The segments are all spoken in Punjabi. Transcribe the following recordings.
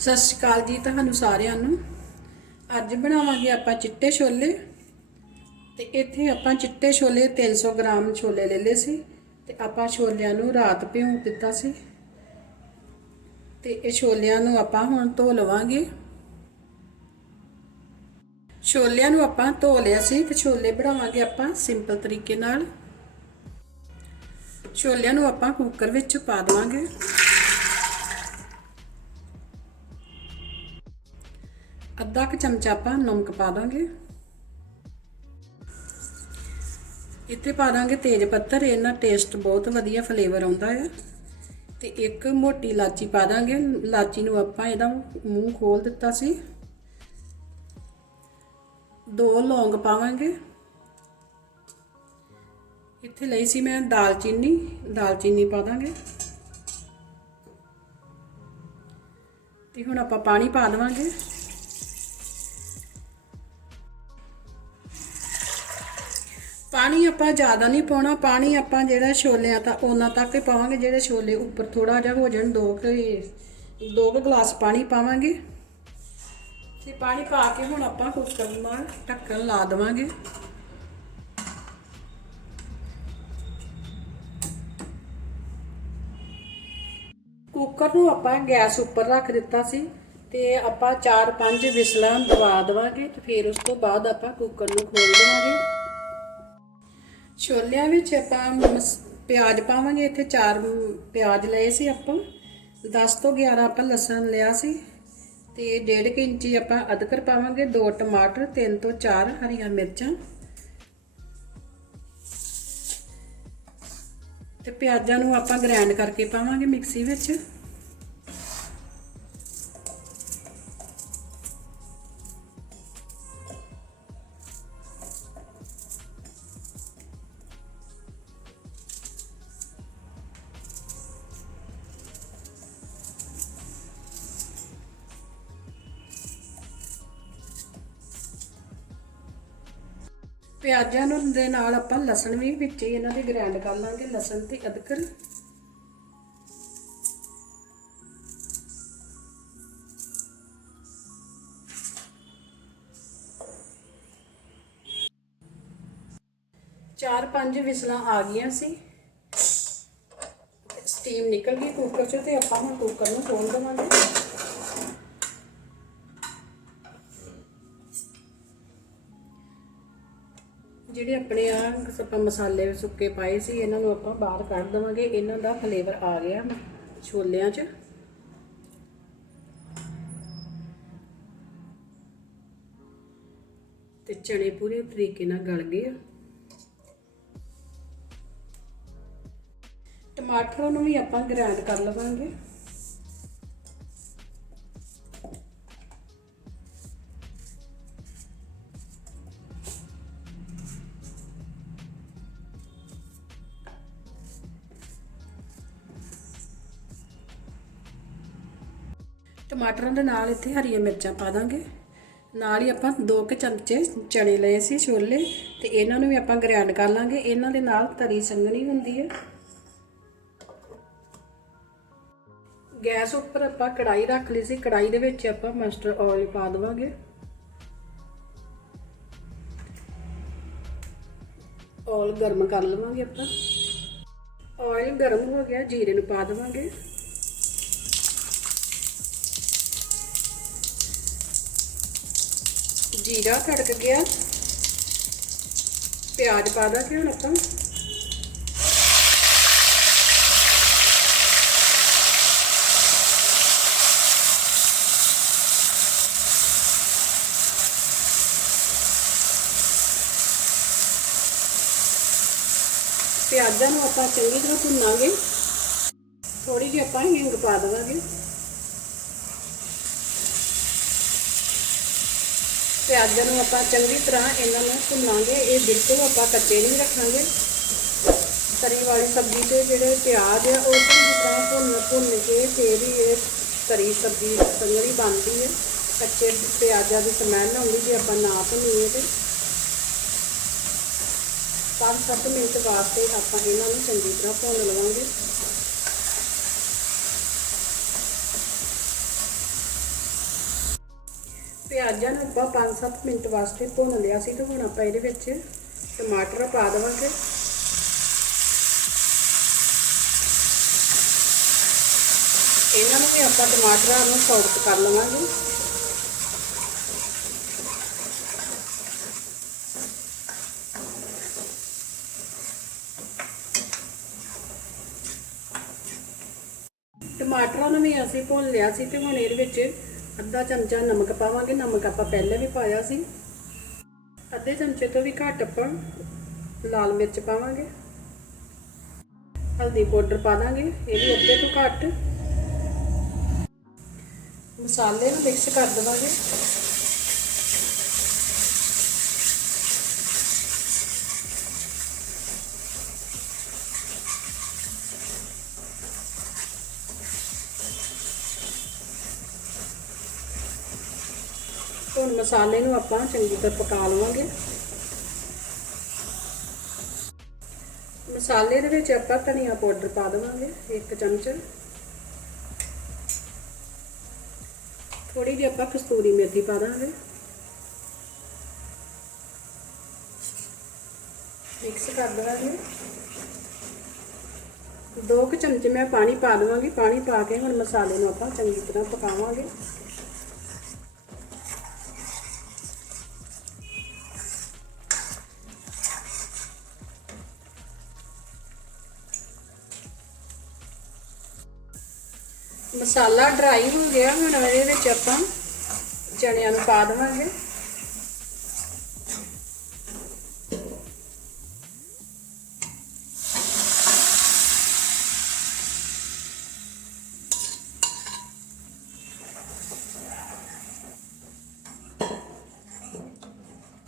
ਸਤਿ ਸ਼੍ਰੀ ਅਕਾਲ ਜੀ ਤੁਹਾਨੂੰ ਸਾਰਿਆਂ ਨੂੰ। ਅੱਜ ਬਣਾਵਾਂਗੇ ਆਪਾਂ ਚਿੱਟੇ ਛੋਲੇ। ਤੇ ਇੱਥੇ ਆਪਾਂ ਚਿੱਟੇ ਛੋਲੇ 300 ਗ੍ਰਾਮ ਛੋਲੇ ਲੈ ਲਏ ਸੀ। ਤੇ ਆਪਾਂ ਛੋਲਿਆਂ ਨੂੰ ਰਾਤ ਭਿਉਂ ਦਿੱਤਾ ਸੀ। ਤੇ ਇਹ ਛੋਲਿਆਂ ਨੂੰ ਆਪਾਂ ਹੁਣ ਧੋ ਲਵਾਂਗੇ। ਛੋਲਿਆਂ ਨੂੰ ਆਪਾਂ ਧੋ ਲਿਆ ਸੀ ਤੇ ਛੋਲੇ ਬਣਾਵਾਂਗੇ ਆਪਾਂ ਸਿੰਪਲ ਤਰੀਕੇ ਨਾਲ। ਛੋਲਿਆਂ ਨੂੰ ਆਪਾਂ ਕੁੱਕਰ ਵਿੱਚ ਪਾ ਦੇਵਾਂਗੇ। ਅੱਧਾ ਕੁ ਚਮਚਾ ਆਪਾਂ ਨਮਕ ਪਾ ਦਾਂਗੇ। ਇੱਥੇ ਪਾ ਦਾਂਗੇ ਤੇਜ ਪੱਤਰ, ਇਹਨਾਂ ਟੇਸਟ ਬਹੁਤ ਵਧੀਆ ਫਲੇਵਰ ਆਉਂਦਾ ਹੈ ਤੇ ਇੱਕ ਮੋਟੀ ਇਲਾਚੀ ਪਾ ਦਾਂਗੇ, ਇਲਾਚੀ ਨੂੰ ਆਪਾਂ ਇਹਦਾ ਮੂੰਹ ਖੋਲ ਦਿੱਤਾ ਸੀ। ਦੋ ਲੌਂਗ ਪਾਵਾਂਗੇ। ਇੱਥੇ ਲਈ ਸੀ ਮੈਂ ਦਾਲਚੀਨੀ ਦਾਲਚੀਨੀ ਪਾ ਦਾਂਗੇ। ਤੇ ਹੁਣ ਆਪਾਂ ਪਾਣੀ ਪਾ ਦੇਵਾਂਗੇ। ਪਾਣੀ ਆਪਾਂ ਜ਼ਿਆਦਾ ਨਹੀਂ ਪਾਉਣਾ, ਪਾਣੀ ਆਪਾਂ ਜਿਹੜਾ ਛੋਲਿਆਂ ਤਾਂ ਉਹਨਾਂ ਤੱਕ ਹੀ ਪਾਵਾਂਗੇ, ਜਿਹੜੇ ਛੋਲੇ ਉੱਪਰ ਥੋੜਾ ਜਿਹਾ ਹੋ ਜਾਣ, ਦੋ ਕੁ ਦੋ ਕੁ ਗਲਾਸ ਪਾਣੀ ਪਾਵਾਂਗੇ। ਤੇ ਪਾਣੀ ਪਾ ਕੇ ਹੁਣ ਆਪਾਂ ਕੁੱਕਰ ਨਾਲ ਢੱਕਣ ਲਾ ਦੇਵਾਂਗੇ। ਕੁੱਕਰ ਨੂੰ ਆਪਾਂ ਗੈਸ ਉੱਪਰ ਰੱਖ ਦਿੱਤਾ ਸੀ ਤੇ ਆਪਾਂ 4-5 ਵਿਸਲਾਂ ਦਵਾ ਦੇਵਾਂਗੇ ਤੇ ਫਿਰ ਉਸ ਤੋਂ ਬਾਅਦ ਆਪਾਂ ਕੁੱਕਰ ਨੂੰ ਖੋਲ ਦੇਵਾਂਗੇ। ਛੋਲਿਆਂ ਵਿੱਚ ਆਪਾਂ ਮਸ- ਪਿਆਜ਼ ਪਾਵਾਂਗੇ, ਇੱਥੇ 4 ਪਿਆਜ਼ ਲਏ ਸੀ ਆਪਾਂ। 10 ਤੋਂ 11 ਆਪਾਂ ਲਸਣ ਲਿਆ ਸੀ ਤੇ 1.5 ਇੰਚੀ ਆਪਾਂ ਅਦਰਕ ਪਾਵਾਂਗੇ 2 ਟਮਾਟਰ 3 ਤੋਂ 4 ਹਰੀਆਂ ਮਿਰਚਾਂ। ਤੇ ਪਿਆਜ਼ਾਂ ਨੂੰ ਆਪਾਂ ਗ੍ਰਾਈਂਡ ਕਰਕੇ ਪਾਵਾਂਗੇ ਮਿਕਸੀ ਵਿੱਚ। ਪਿਆਜ਼ਾਂ ਨੂੰ ਦੇ ਨਾਲ ਆਪਾਂ ਲਸਣ ਵੀ ਵਿੱਚ ਹੀ ਇਹਨਾਂ ਦੇ ਗ੍ਰਾਈਂਡ ਕਰ ਲਾਂਗੇ, ਲਸਣ ਤੇ ਅਦਰਕ। ਚਾਰ ਪੰਜ ਵਿਸਲਾਂ ਆ ਗਈਆਂ ਸੀ। ਸਟੀਮ ਨਿਕਲ ਗਈ ਕੁੱਕਰ ਚੋਂ ਤੇ ਆਪਾਂ ਹੁਣ ਕੁੱਕਰ ਨੂੰ ਖੋਲ ਦੇਵਾਂਗੇ। ਜਿਹੜੇ ਆਪਣੇ ਆ, ਆਪਾਂ ਮਸਾਲੇ ਸੁੱਕੇ ਪਾਏ ਸੀ, ਇਹਨਾਂ ਨੂੰ ਆਪਾਂ ਬਾਹਰ ਕੱਢ ਦਵਾਂਗੇ। ਇਹਨਾਂ ਦਾ ਫਲੇਵਰ ਆ ਗਿਆ ਛੋਲਿਆਂ 'ਚ। ਤੇ ਚਣੇ ਪੂਰੇ ਤਰੀਕੇ ਨਾਲ ਗਲ ਗਏ ਆ। ਟਮਾਟਰ ਨੂੰ ਵੀ ਆਪਾਂ ਗ੍ਰਾਈਂਡ ਕਰ ਲਵਾਂਗੇ। ਟਮਾਟਰਾਂ ਦੇ ਨਾਲ ਇੱਥੇ ਹਰੀਆਂ ਮਿਰਚਾਂ ਪਾ ਦਾਂਗੇ। ਨਾਲ ਹੀ ਆਪਾਂ ਦੋ ਕੁ ਚਮਚੇ ਚਣੇ ਲਏ ਸੀ ਛੋਲੇ ਤੇ ਇਹਨਾਂ ਨੂੰ ਵੀ ਆਪਾਂ ਗ੍ਰਾਈਂਡ ਕਰ ਲਾਂਗੇ। ਇਹਨਾਂ ਦੇ ਨਾਲ ਤਰੀ ਸੰਘਣੀ ਹੁੰਦੀ ਹੈ। ਗੈਸ ਉੱਪਰ ਆਪਾਂ ਕੜਾਈ ਰੱਖ ਲਈ ਸੀ। ਕੜਾਈ ਦੇ ਵਿੱਚ ਆਪਾਂ ਮਸਟਰਡ ਆਇਲ ਪਾ ਦੇਵਾਂਗੇ। ਆਇਲ ਗਰਮ ਕਰ ਲਵਾਂਗੇ ਆਪਾਂ। ਆਇਲ ਗਰਮ ਹੋ ਗਿਆ, ਜੀਰੇ ਨੂੰ ਪਾ ਦੇਵਾਂਗੇ। ਜੀਰਾ ਤੜਕ ਗਿਆ। ਪਿਆਜ਼ ਪਾ ਦਾਂਗੇ ਹੁਣ ਆਪਾਂ। ਪਿਆਜ਼ਾਂ ਨੂੰ ਆਪਾਂ ਚੰਗੀ ਤਰ੍ਹਾਂ ਭੁੰਨਾਂਗੇ। ਥੋੜੀ ਜਿਹੀ ਆਪਾਂ ਹਿੰਗ ਪਾ ਦੇਵਾਂਗੇ। ਪਿਆਜ਼ਾਂ ਨੂੰ ਆਪਾਂ ਚੰਗੀ ਤਰ੍ਹਾਂ ਇਹਨਾਂ ਨੂੰ ਭੁੰਨਾਂਗੇ। ਇਹ ਬਿਲਕੁਲ ਆਪਾਂ ਕੱਚੇ ਨਹੀਂ ਰੱਖਾਂਗੇ। ਤਰੀ ਵਾਲੀ ਸਬਜ਼ੀ ਤੇ ਜਿਹੜੇ ਪਿਆਜ਼ ਆ, ਉਹ ਚੰਗੀ ਤਰ੍ਹਾਂ ਭੁੰਨ ਭੁੰਨ ਕੇ ਫੇਰ ਹੀ ਇਹ ਤਰੀ ਸਬਜ਼ੀ ਸੰਗਰੀ ਬਣਦੀ ਹੈ। ਕੱਚੇ ਪਿਆਜ਼ਾਂ ਦੀ ਸਮੈਲ ਆਉਂਦੀ ਜੇ ਆਪਾਂ ਨਾ ਭੁੰਨੀਏ ਤੇ। 5-7 ਮਿੰਟ ਵਾਸਤੇ ਆਪਾਂ ਇਹਨਾਂ ਨੂੰ ਚੰਗੀ ਤਰ੍ਹਾਂ ਭੁੰਨ ਲਵਾਂਗੇ। ਪਿਆਜ਼ਾਂ ਨੂੰ ਆਪਾਂ 5-7 ਮਿੰਟ ਵਾਸਤੇ ਭੁੰਨ ਲਿਆ ਸੀ ਤੇ ਹੁਣ ਆਪਾਂ ਇਹਦੇ ਵਿੱਚ ਟਮਾਟਰ ਪਾ ਦੇਵਾਂਗੇ। ਇਹਨਾਂ ਨੂੰ ਵੀ ਆਪਾਂ ਟਮਾਟਰਾਂ ਨੂੰ ਸੌਫਟ ਕਰ ਲਵਾਂਗੇ। ਟਮਾਟਰਾਂ ਨੂੰ ਵੀ ਅਸੀਂ ਭੁੰਨ ਲਿਆ ਸੀ ਤੇ ਹੁਣ ਇਹਦੇ ਵਿੱਚ ਅੱਧਾ ਚਮਚਾ ਨਮਕ ਪਾਵਾਂਗੇ, ਨਮਕ ਆਪਾਂ ਪਹਿਲਾਂ ਵੀ ਪਾਇਆ ਸੀ। ਅੱਧੇ ਚਮਚੇ ਤੋਂ ਵੀ ਘੱਟ ਆਪਾਂ ਲਾਲ ਮਿਰਚ ਪਾਵਾਂਗੇ। ਹਲਦੀ ਪਾਊਡਰ ਪਾ ਦਾਂਗੇ, ਇਹ ਵੀ ਅੱਧੇ ਤੋਂ ਘੱਟ। ਮਸਾਲੇ ਨੂੰ ਮਿਕਸ ਕਰ ਦੇਵਾਂਗੇ। ਹੁਣ ਮਸਾਲੇ ਨੂੰ ਆਪਾਂ ਚੰਗੀ ਤਰ੍ਹਾਂ ਪਕਾ ਲਵਾਂਗੇ। ਮਸਾਲੇ ਦੇ ਵਿੱਚ ਆਪਾਂ ਧਨੀਆ ਪਾਊਡਰ ਪਾ ਦੇਵਾਂਗੇ, ਇੱਕ ਚਮਚ। ਥੋੜੀ ਜਿਹੀ ਆਪਾਂ ਕਸਤੂਰੀ ਮੇਥੀ ਪਾ ਦਾਂਗੇ ਮਿਕਸ ਕਰ ਦੇਵਾਂਗੇ। ਦੋ ਕੁ ਚਮਚੇ ਮੈਂ ਪਾਣੀ ਪਾ ਦੇਵਾਂਗੀ। ਪਾਣੀ ਪਾ ਕੇ ਹੁਣ ਮਸਾਲੇ ਨੂੰ ਆਪਾਂ ਚੰਗੀ ਤਰ੍ਹਾਂ ਪਕਾਵਾਂਗੇ। ਮਸਾਲਾ ਡਰਾਈ ਹੋ ਗਿਆ ਹੁਣ ਇਹਦੇ ਵਿੱਚ ਆਪਾਂ ਚਣਿਆਂ ਨੂੰ ਪਾ ਦੇਵਾਂਗੇ।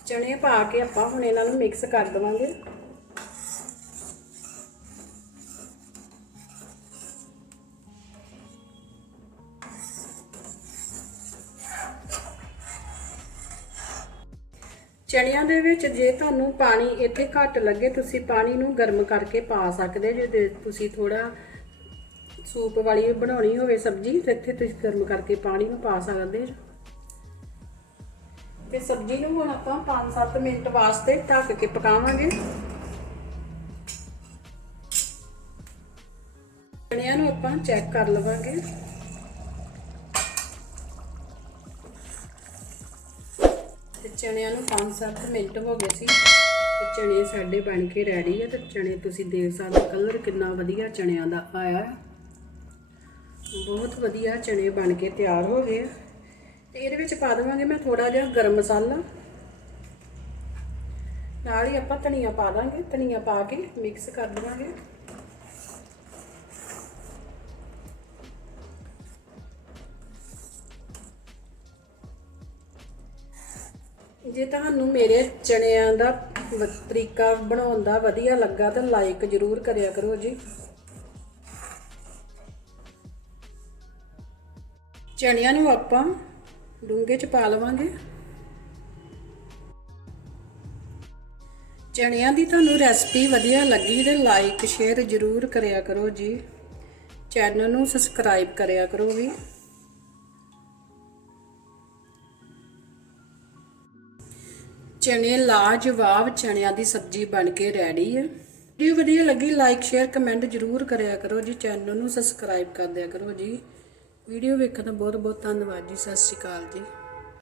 ਚਣੇ ਪਾ ਕੇ ਆਪਾਂ ਹੁਣ ਇਹਨਾਂ ਨੂੰ ਮਿਕਸ ਕਰ ਦੇਵਾਂਗੇ। ਚਣਿਆਂ ਦੇ ਵਿੱਚ ਜੇ ਤੁਹਾਨੂੰ ਪਾਣੀ ਇੱਥੇ ਘੱਟ ਲੱਗੇ, ਤੁਸੀਂ ਪਾਣੀ ਨੂੰ ਗਰਮ ਕਰਕੇ ਪਾ ਸਕਦੇ ਜੇ ਤੁਸੀਂ ਥੋੜਾ ਸੂਪ ਵਾਲੀ ਬਣਾਉਣੀ ਹੋਵੇ ਸਬਜ਼ੀ, ਤੇ ਇੱਥੇ ਤੁਸੀਂ ਗਰਮ ਕਰਕੇ ਪਾਣੀ ਨੂੰ ਪਾ ਸਕਦੇ ਤੇ ਸਬਜ਼ੀ ਨੂੰ ਹੁਣ ਆਪਾਂ 5-7 ਮਿੰਟ ਵਾਸਤੇ ਢੱਕ ਕੇ ਪਕਾਵਾਂਗੇ। ਚਣਿਆਂ ਨੂੰ ਆਪਾਂ ਚੈੱਕ ਕਰ ਲਵਾਂਗੇ। ਚਣਿਆਂ ਨੂੰ 5-7 ਮਿੰਟ ਹੋ ਗਏ ਸੀ। ਤੇ ਚਣੇ ਸਾਡੇ ਬਣ ਕੇ ਰੈਡੀ ਆ ਤੇ ਚਣੇ ਤੁਸੀਂ ਦੇਖ ਸਕਦੇ ਕਲਰ ਕਿੰਨਾ ਵਧੀਆ ਚਣਿਆਂ ਦਾ ਆਇਆ ਬਹੁਤ ਵਧੀਆ ਚਣੇ ਬਣ ਕੇ ਤਿਆਰ ਹੋ ਗਏ ਆ। ਤੇ ਇਹਦੇ ਵਿੱਚ ਪਾ ਦੇਵਾਂਗੇ ਮੈਂ ਥੋੜਾ ਜਿਹਾ ਗਰਮ ਮਸਾਲਾ। ਨਾਲ ਹੀ ਆਪਾਂ ਧਨੀਆ ਪਾ ਦਾਂਗੇ। ਧਨੀਆ ਪਾ ਕੇ ਮਿਕਸ ਕਰ ਦੇਵਾਂਗੇ। ਜੇ ਤੁਹਾਨੂੰ ਮੇਰੇ ਚਣਿਆਂ ਦਾ ਤਰੀਕਾ ਬਣਾਉਣ ਦਾ ਵਧੀਆ ਲੱਗਾ ਤਾਂ ਲਾਈਕ ਜ਼ਰੂਰ ਕਰਿਆ ਕਰੋ ਜੀ। ਚਣਿਆਂ ਨੂੰ ਆਪਾਂ ਡੂੰਘੇ ਚ ਪਾ ਲਵਾਂਗੇ। ਚਣਿਆਂ ਦੀ ਤੁਹਾਨੂੰ ਰੈਸਪੀ ਵਧੀਆ ਲੱਗੀ ਤੇ ਲਾਈਕ ਸ਼ੇਅਰ ਜ਼ਰੂਰ ਕਰਿਆ ਕਰੋ ਜੀ। ਚੈਨਲ ਨੂੰ ਸਬਸਕ੍ਰਾਈਬ ਕਰਿਆ ਕਰੋ ਵੀ। ਚਣੇ ਲਾਜਵਾਬ ਚਣਿਆਂ ਦੀ ਸਬਜ਼ੀ ਬਣ ਕੇ ਰੈਡੀ ਹੈ ਵੀਡੀਓ ਵਧੀਆ ਲੱਗੀ। ਲਾਈਕ ਸ਼ੇਅਰ ਕਮੈਂਟ ਜ਼ਰੂਰ ਕਰਿਆ ਕਰੋ ਜੀ। ਚੈਨਲ ਨੂੰ ਸਬਸਕ੍ਰਾਈਬ ਕਰ ਦਿਆ ਕਰੋ ਜੀ। ਵੀਡੀਓ ਵੇਖਣ ਦਾ ਬਹੁਤ ਬਹੁਤ ਧੰਨਵਾਦ ਜੀ। ਸਤਿ ਸ਼੍ਰੀ ਅਕਾਲ ਜੀ।